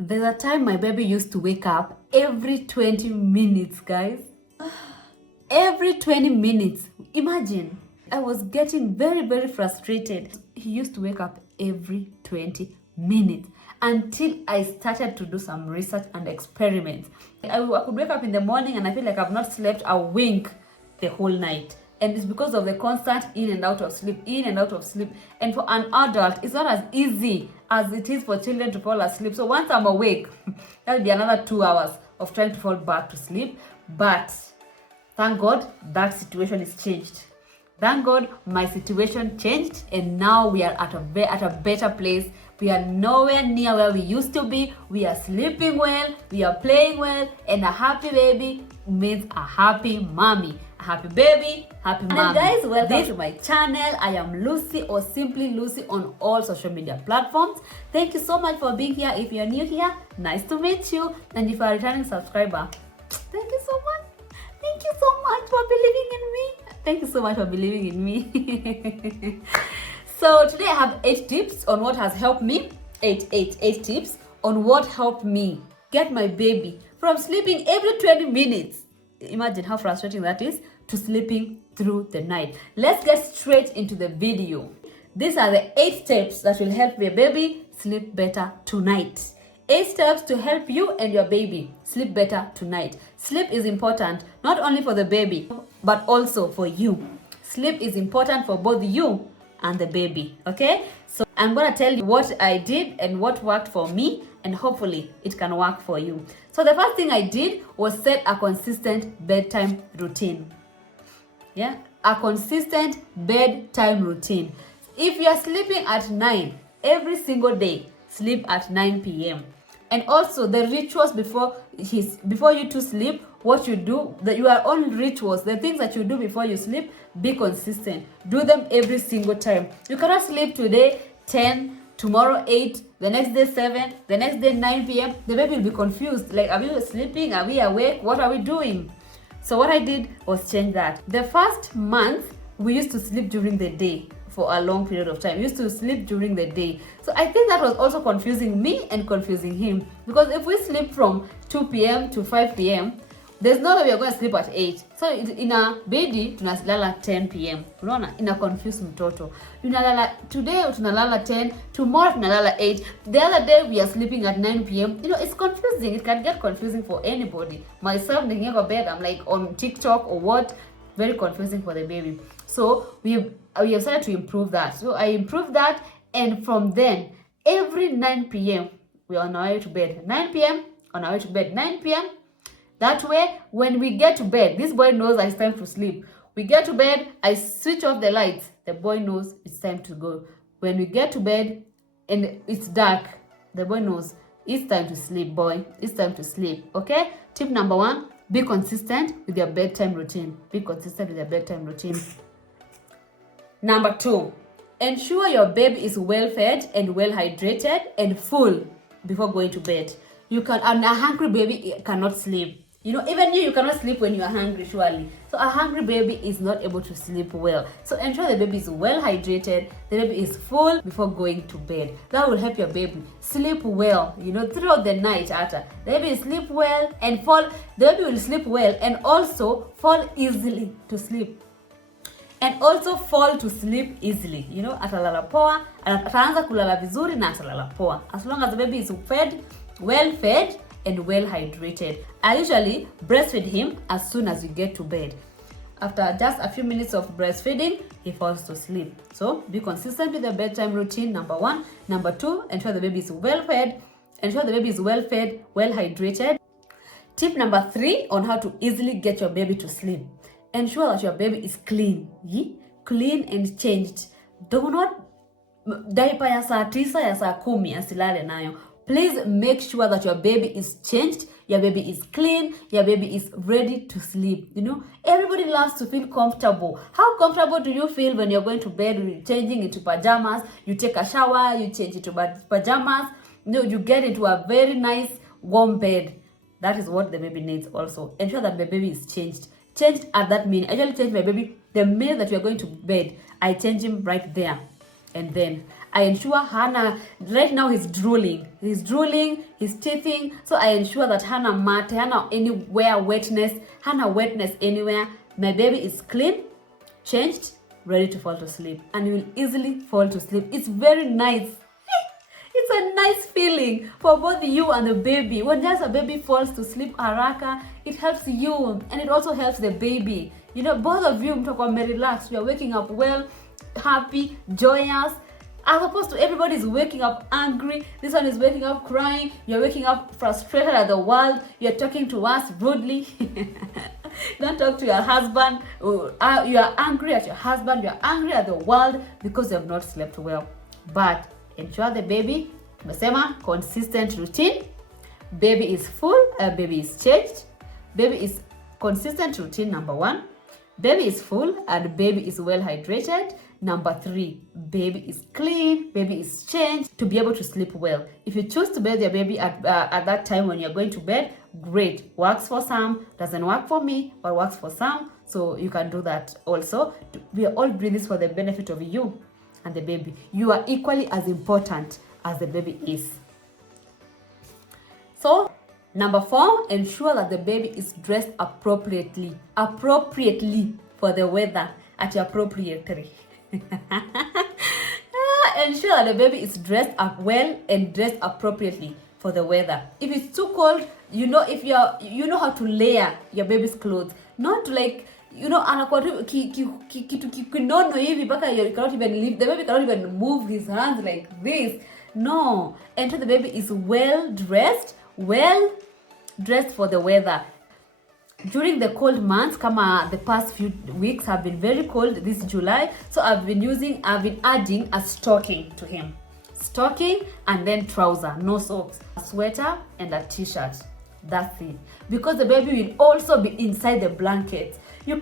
There's a time my baby used to wake up every 20 minutes, guys. Every 20 minutes. Imagine. I was getting very, very frustrated. He used to wake up every 20 minutes until I started to do some research and experiments. I could wake up in the morning and I feel like I've not slept a wink the whole night. And it's because of the constant in and out of sleep, in and out of sleep. And for an adult, it's not as easy as it is for children to fall asleep. So once I'm awake, that'll be another 2 hours of trying to fall back to sleep. But thank God that situation is changed. Thank God my situation changed, and now we are at a better place. We are nowhere near where we used to be. We are sleeping well, we are playing well, and a happy baby means a happy mommy. A happy baby, happy mommy. And guys, welcome to my channel. I am Lucy, or simply Lucy, on all social media platforms. Thank you so much for being here. If you're new here, nice to meet you. And if you're a returning subscriber, thank you so much. Thank you so much for believing in me. Thank you so much for believing in me. So today I have 8 tips on what has helped me. 8 tips on what helped me get my baby from sleeping every 20 minutes. Imagine how frustrating that is, to sleeping through the night. Let's get straight into the video. These are the 8 steps that will help your baby sleep better tonight. 8 steps to help you and your baby sleep better tonight. Sleep is important not only for the baby, but also for you. Sleep is important for both you and the baby, okay? So I'm gonna tell you what I did and what worked for me, and hopefully it can work for you. So the first thing I did was set a consistent bedtime routine. Yeah, a consistent bedtime routine. If you are sleeping at 9 every single day, sleep at 9 p.m. And also the rituals before you to sleep, what you do, your own rituals, the things that you do before you sleep, be consistent. Do them every single time. You cannot sleep today 10, tomorrow 8, the next day 7, the next day 9 p.m. The baby will be confused. Like, are we sleeping? Are we awake? What are we doing? So what I did was change that. The first month, we used to sleep during the day for a long period of time. We used to sleep during the day. So I think that was also confusing me and confusing him. Because if we sleep from 2 p.m. to 5 p.m., there's no way we are going to sleep at 8. So in a bedi, tunasilala 10 p.m. Unaona, ina confuse mtoto. Today tunalala 10, tomorrow tunalala 8. The other day we are sleeping at 9 p.m. You know, it's confusing. It can get confusing for anybody. Myself, thinking of bed, I'm like on TikTok or what. Very confusing for the baby. So we have started to improve that. So I improved that, and from then, every 9 p.m. we are on our way to bed. 9 p.m. on our way to bed. 9 p.m. That way, when we get to bed, this boy knows that it's time to sleep. We get to bed, I switch off the lights. The boy knows it's time to go. When we get to bed and it's dark, the boy knows it's time to sleep, boy. It's time to sleep, okay? Tip number 1, be consistent with your bedtime routine. Be consistent with your bedtime routine. Number 2, ensure your baby is well fed and well hydrated and full before going to bed. And a hungry baby cannot sleep. You know, even you cannot sleep when you are hungry, surely. So a hungry baby is not able to sleep well. So ensure the baby is well hydrated, the baby is full before going to bed. That will help your baby sleep well, you know, throughout the night. After the baby will sleep well and the baby will sleep well and also fall easily to sleep. And also fall to sleep easily. You know, atalala poa, ataanza kulala vizuri na atalala poa. As long as the baby is well fed and well hydrated. I usually breastfeed him as soon as we get to bed. After just a few minutes of breastfeeding, he falls to sleep. So be consistent with the bedtime routine, number 1. Number 2, ensure the baby is well fed. Ensure the baby is well fed, well hydrated. Tip number 3 on how to easily get your baby to sleep. Ensure that your baby is clean. Clean and changed. Do not diaper ya saa 9 ya saa 10 asilale nayo. Please make sure that your baby is changed, your baby is clean, your baby is ready to sleep. You know, everybody loves to feel comfortable. How comfortable do you feel when you're going to bed, changing into pajamas, you take a shower, you change into pajamas, you know, you get into a very nice warm bed. That is what the baby needs also. Ensure that the baby is changed. Changed at that minute. I usually change my baby the minute that we are going to bed. I change him right there. And then I ensure Hannah, right now he's drooling, he's teething, so I ensure that Hannah anywhere wetness anywhere, my baby is clean, changed, ready to fall to sleep, and you will easily fall to sleep. It's very nice. It's a nice feeling for both you and the baby. When just a baby falls to sleep haraka, it helps you and it also helps the baby. You know, both of you mtakuwa relaxed. You are waking up well, happy, joyous, as opposed to everybody is waking up angry. This one is waking up crying. You're waking up frustrated at the world. You're talking to us rudely. Don't talk to your husband. You are angry at your husband. You are angry at the world because you have not slept well. But ensure the baby, tumesema consistent routine. Baby is full, baby is changed. Baby is consistent routine, number 1. Baby is full and baby is well hydrated. Number 3, baby is clean, baby is changed to be able to sleep well. If you choose to bathe your baby at that time when you're going to bed, great. Works for some, doesn't work for me, or works for some. So you can do that also. We are all doing this for the benefit of you and the baby. You are equally as important as the baby is. So, number 4, ensure that the baby is dressed appropriately for the weather at your appropriately. Ensure that the baby is dressed up well and dressed appropriately for the weather. If it's too cold, you know how to layer your baby's clothes, not to anakuwa tu kitu kinono hivi mpaka you cannot even leave. The baby cannot even move his hands like this. No, ensure the baby is well dressed for the weather. During the cold months, the past few weeks have been very cold this July, so I've been adding a stocking to him. Stocking and then trouser, no socks, a sweater and a t-shirt. That's it. Because the baby will also be inside the blanket. The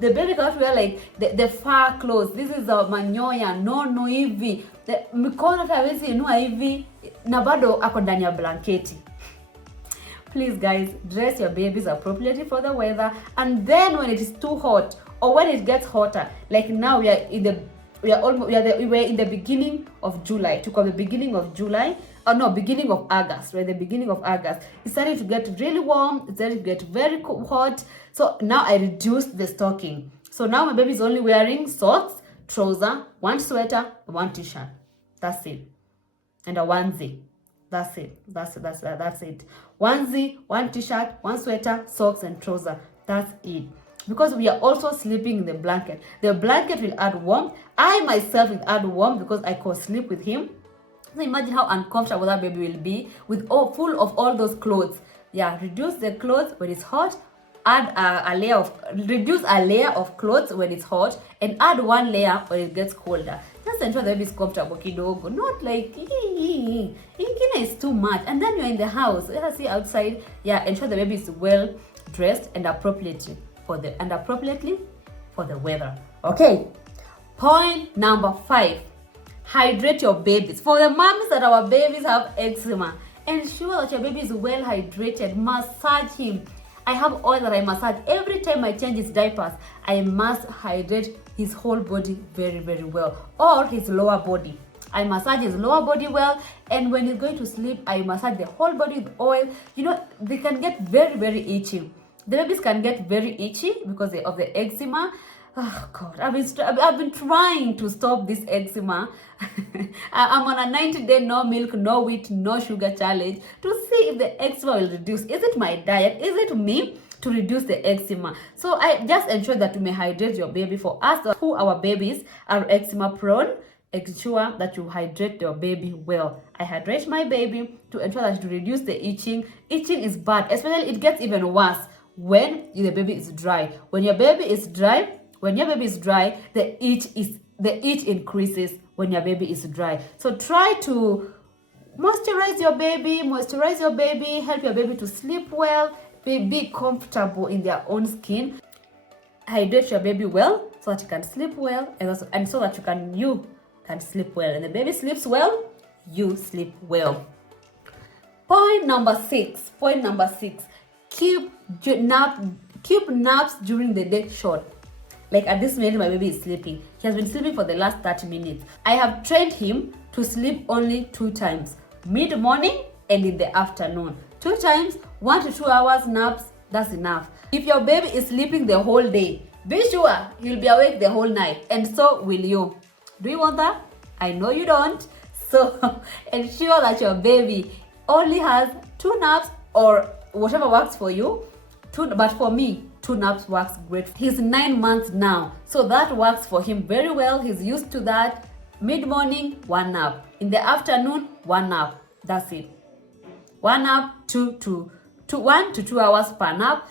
baby cannot wear like the fur clothes. This is a manyoya, no hivi. Mikono hawezi inua hivi na bado ako ndani ya blanketi. Please guys, dress your babies appropriately for the weather, and then when it is too hot or when it gets hotter, like now we're in the beginning of July. Beginning of August. We're in the beginning of August. It's starting to get really warm. It's starting to get very hot. So now I reduced the stocking. So now my baby is only wearing socks, trouser, 1 sweater, 1 t-shirt. That's it. And a onesie. That's it. Onesie, 1 t-shirt, 1 sweater, socks and trouser. That's it. Because we are also sleeping in the blanket. The blanket will add warmth. I myself will add warmth because I co-sleep with him. So imagine how uncomfortable that baby will be with full of all those clothes. Yeah, reduce the clothes when it's hot. Reduce a layer of clothes when it's hot and add 1 layer when it gets colder. Just ensure the baby is comfortable kidogo. Not like ingine is too much. And then you're in the house. Let us see outside. Yeah, ensure the baby is well dressed and appropriately for the weather. Okay. Point number 5. Hydrate your babies. For the moms that our babies have eczema, ensure that your baby is well hydrated. Massage him. I have oil that I massage every time I change his diapers. I must hydrate his whole body very, very well, or his lower body. I massage his lower body well, and when he's going to sleep, I massage the whole body with oil. You know, they can get very, very itchy. The babies can get very itchy because of the eczema. Oh God, I've been trying to stop this eczema. I'm on a 90-day no milk, no wheat, no sugar challenge to see if the eczema will reduce. Is it my diet? Is it me to reduce the eczema? So I just ensure that you may hydrate your baby. For us who our babies are eczema prone, ensure that you hydrate your baby well. I hydrate my baby to ensure that to reduce the itching. Itching is bad, especially it gets even worse when the baby is dry. When your baby is dry, the itch increases when your baby is dry. So try to moisturize your baby, help your baby to sleep well, be comfortable in their own skin. Hydrate your baby well so that you can sleep well, and so that you can sleep well. And the baby sleeps well, you sleep well. Point number 6. Keep naps during the day short. Like at this minute, my baby is sleeping. He has been sleeping for the last 30 minutes. I have trained him to sleep only 2 times, mid-morning and in the afternoon. 2 times, 1 to 2 hours naps, that's enough. If your baby is sleeping the whole day, be sure he'll be awake the whole night, and so will you. Do you want that? I know you don't. So ensure that your baby only has 2 naps or whatever works for you. But for me, 2 naps works great. He's 9 months now, so that works for him very well. He's used to that. Mid-morning, 1 nap. In the afternoon, 1 nap. That's it. 1 nap, 1 to 2 hours per nap.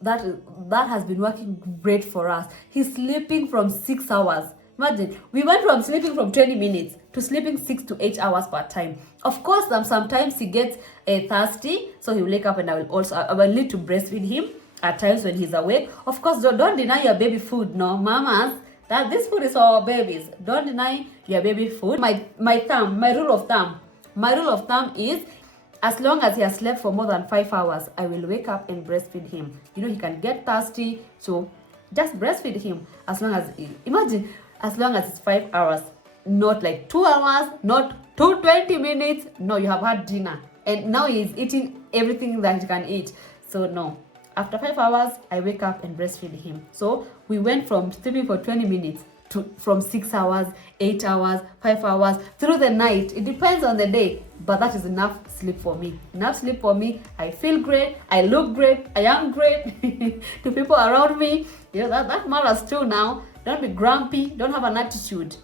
That has been working great for us. He's sleeping from 6 hours. Imagine, we went from sleeping from 20 minutes to sleeping 6 to 8 hours per time. Of course, sometimes he gets thirsty, so he'll wake up, and I will need to breastfeed him at times when he's awake. Of course, don't deny your baby food. No, mamas, that this food is for our babies. Don't deny your baby food. My rule of thumb is, as long as he has slept for more than 5 hours, I will wake up and breastfeed him. You know, he can get thirsty, so just breastfeed him. As long as it's 5 hours, not like 2 hours, not 20 minutes. No, you have had dinner, and now he's eating everything that he can eat. So no, after 5 hours, I wake up and breastfeed him. So we went from sleeping for 20 minutes from 6 hours, 8 hours, 5 hours, through the night. It depends on the day, but that is enough sleep for me. Enough sleep for me. I feel great. I look great. I am great to people around me. You know, that matters too now. Don't be grumpy. Don't have an attitude.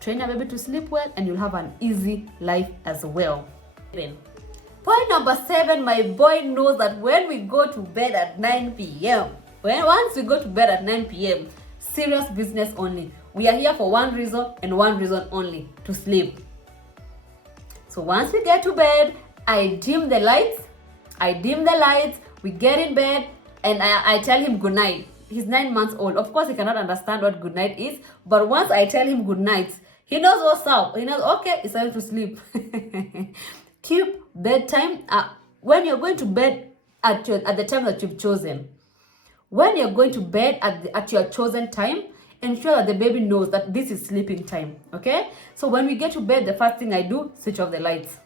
Train your baby to sleep well, and you'll have an easy life as well. Point number 7, my boy knows that when we go to bed at 9 p.m., once we go to bed at 9 p.m., serious business only. We are here for one reason and one reason only: to sleep. So once we get to bed, I dim the lights, we get in bed, and I tell him good night. He's 9 months old. Of course, he cannot understand what good night is, but once I tell him good night, he knows what's up. He knows, okay, it's time to sleep. Keep bedtime. When you're going to bed at the time that you've chosen. When you're going to bed at your chosen time, ensure that the baby knows that this is sleeping time, okay? So when we get to bed, the first thing I do, switch off the lights.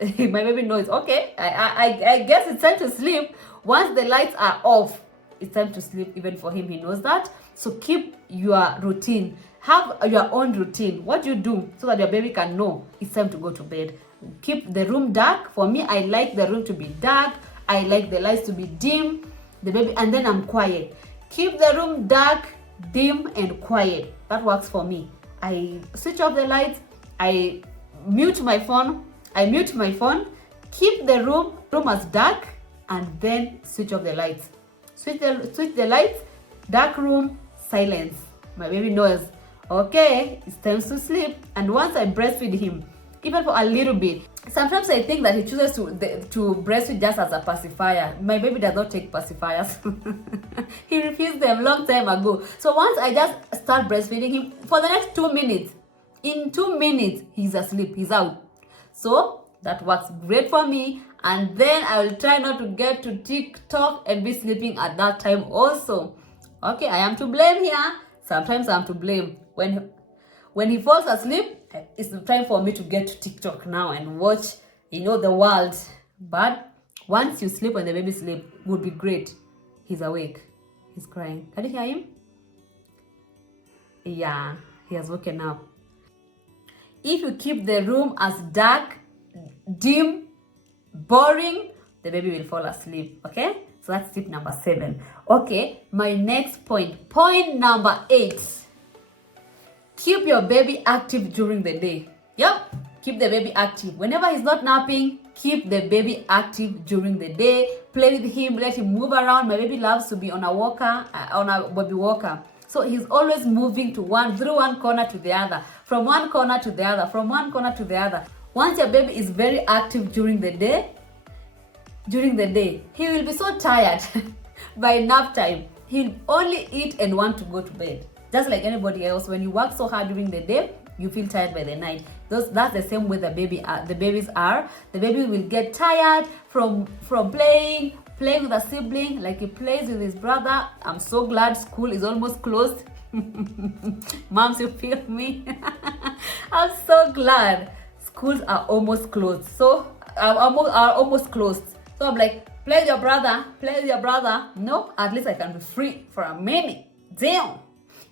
My baby knows, okay, I guess it's time to sleep. Once the lights are off, it's time to sleep. Even for him, he knows that. So keep your routine. Have your own routine. What you do so that your baby can know it's time to go to bed. Keep the room dark. For me, I like the room to be dark. I like the lights to be dim. The baby, and then I'm quiet. Keep the room dark, dim, and quiet. That works for me. I switch off the lights. I mute my phone. Keep the room as dark, and then switch off the lights. Switch the lights, dark room, silence. My baby knows, okay, it's time to sleep. And once I breastfeed him, even for a little bit, sometimes I think that he chooses to breastfeed just as a pacifier. My baby does not take pacifiers. He refused them long time ago. So once I just start breastfeeding him, for the next 2 minutes, in 2 minutes, he's asleep, he's out. So that works great for me. And then I will try not to get to TikTok and be sleeping at that time also. Okay, I am to blame here. Sometimes I'm to blame. When he falls asleep, it's the time for me to get to TikTok now and watch, the world. But once you sleep, when the baby sleep, would be great. He's awake. He's crying. Can you hear him? Yeah, he has woken up. If you keep the room as dark, dim, boring, the baby will fall asleep. Okay, so that's tip number 7. Okay, my next point number 8: keep your baby active during the day. Yep, keep the baby active. Whenever he's not napping, keep the baby active during the day. Play with him, let him move around. My baby loves to be on a baby walker. So he's always moving through one corner to the other, from one corner to the other. Once your baby is very active during the day, he will be so tired by nap time. He'll only eat and want to go to bed. Just like anybody else, when you work so hard during the day, you feel tired by the night. That's the same way the babies are. The baby will get tired from playing, playing with a sibling, like he plays with his brother. I'm so glad school is almost closed. Moms, you feel me? I'm so glad schools are almost closed. So are almost closed. So I'm like, play with your brother, play with your brother. No, at least I can be free for a minute. Damn.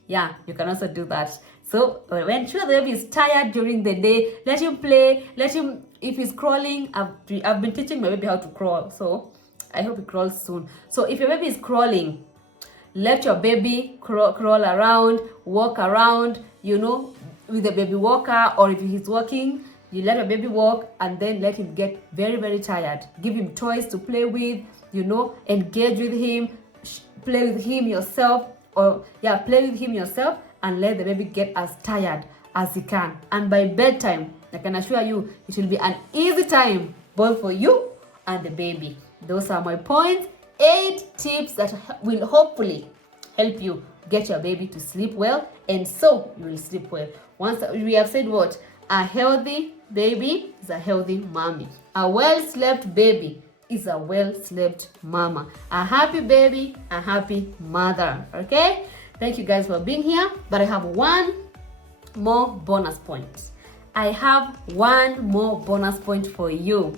Yeah, you can also do that. So when sure the baby is tired during the day, let him play. Let him, if he's crawling, I've been teaching my baby how to crawl. So I hope he crawls soon. So if your baby is crawling, let your baby crawl around, walk around, you know, with the baby walker, or if he's walking, you let your baby walk and then let him get very, very tired. Give him toys to play with, you know, engage with him, play with him yourself, play with him yourself and let the baby get as tired as he can. And by bedtime, I can assure you, it will be an easy time both for you and the baby. Those are my points. 8 tips that will hopefully help you get your baby to sleep well, and so you will sleep well. Once we have said what? A healthy baby is a healthy mommy. A well-slept baby is a well-slept mama. A happy baby, a happy mother. Okay? Thank you guys for being here. But I have one more bonus point. I have one more bonus point for you.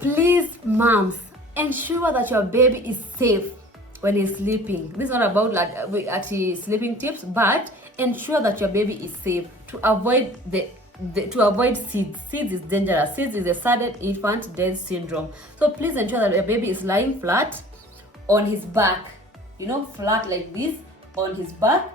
Please, moms, ensure that your baby is safe when he's sleeping. This is not about like sleeping tips, but ensure that your baby is safe to avoid to avoid SIDS. SIDS is dangerous. SIDS is a sudden infant death syndrome. So please ensure that your baby is lying flat on his back. You know, flat like this on his back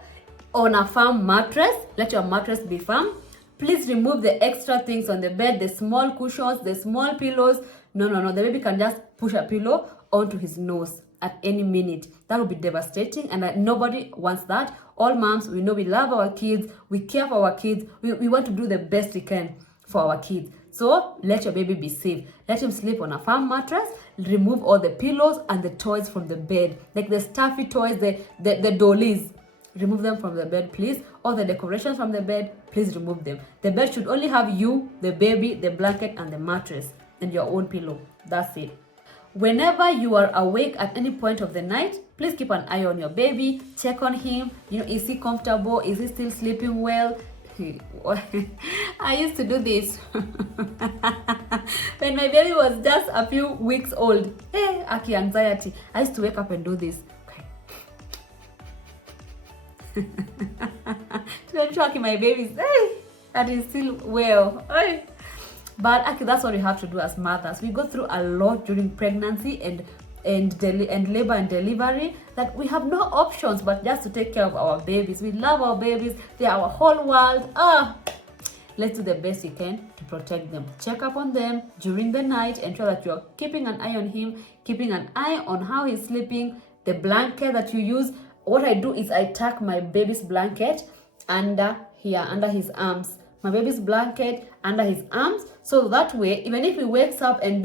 on a firm mattress. Let your mattress be firm. Please remove the extra things on the bed, the small cushions, the small pillows. No. The baby can just push a pillow onto his nose at any minute. That would be devastating, and nobody wants that. All moms, we know we love our kids, we care for our kids, we want to do the best we can for our kids. So let your baby be safe. Let him sleep on a firm mattress. Remove all the pillows and the toys from the bed, like the stuffy toys, the dollies. Remove them from the bed, please. All the decorations from the bed, please remove them. The bed should only have you, the baby, the blanket, and the mattress, and your own pillow. That's it. Whenever you are awake at any point of the night, please keep an eye on your baby. Check on him. You know, is he comfortable? Is he still sleeping well? I used to do this when my baby was just a few weeks old. Hey, anxiety. I used to wake up and do this. To ensure my baby that is still well. But actually, that's what we have to do as mothers. We go through a lot during pregnancy and labor and delivery, that we have no options but just to take care of our babies. We love our babies. They are our whole world. Let's do the best we can to protect them. Check up on them during the night. Ensure that you're keeping an eye on him, keeping an eye on how he's sleeping, the blanket that you use. What I do is I tuck my baby's blanket under here, under his arms. My baby's blanket under his arms, so that way, even if he wakes up and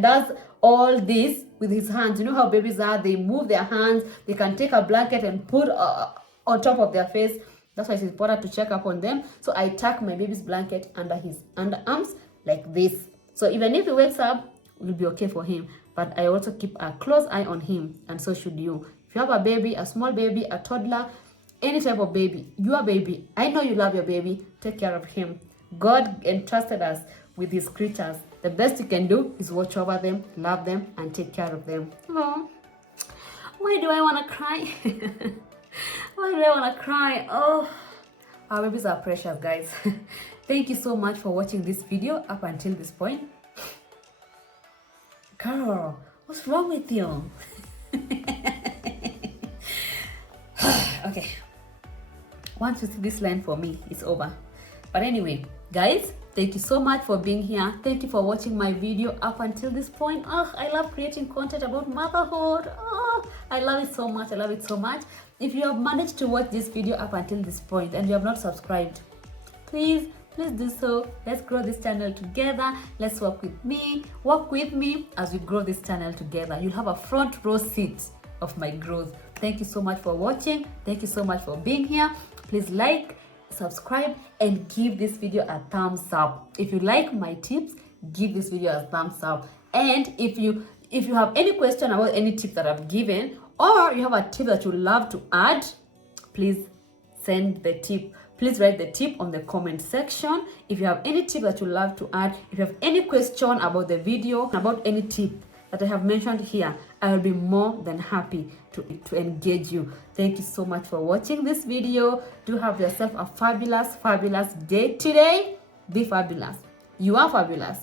does all this with his hands, you know how babies are, they move their hands, they can take a blanket and put on top of their face. That's why it's important to check up on them. So I tuck my baby's blanket under his underarms like this. So even if he wakes up, it will be okay for him. But I also keep a close eye on him, and so should you. If you have a baby, a small baby, a toddler, any type of baby, your baby, I know you love your baby, take care of him. God entrusted us with his creatures. The best you can do is watch over them, love them, and take care of them. Oh, why do I want to cry? Why do I want to cry? Oh, our babies are precious, guys. Thank you so much for watching this video up until this point. Carol, what's wrong with you? Okay, once you see this line for me, it's over. But anyway, guys, thank you so much for being here. Thank you for watching my video up until this point. I love creating content about motherhood. I love it so much. I love it so much. If you have managed to watch this video up until this point and you have not subscribed, please do so. Let's grow this channel together. Let's work with me as we grow this channel together. You'll have a front row seat of my growth. Thank you so much for watching. Thank you so much for being here. Please like, subscribe, and give this video a thumbs up. If you like my tips, give this video a thumbs up. And if you If you have any question about any tip that I've given, or you have a tip that you love to add, please send the tip. Please write the tip on the comment section. If you have any tip that you love to add, if you have any question about the video, about any tip that I have mentioned here, I will be more than happy to engage you. Thank you so much for watching this video. Do have yourself a fabulous day today. Be fabulous. You are fabulous.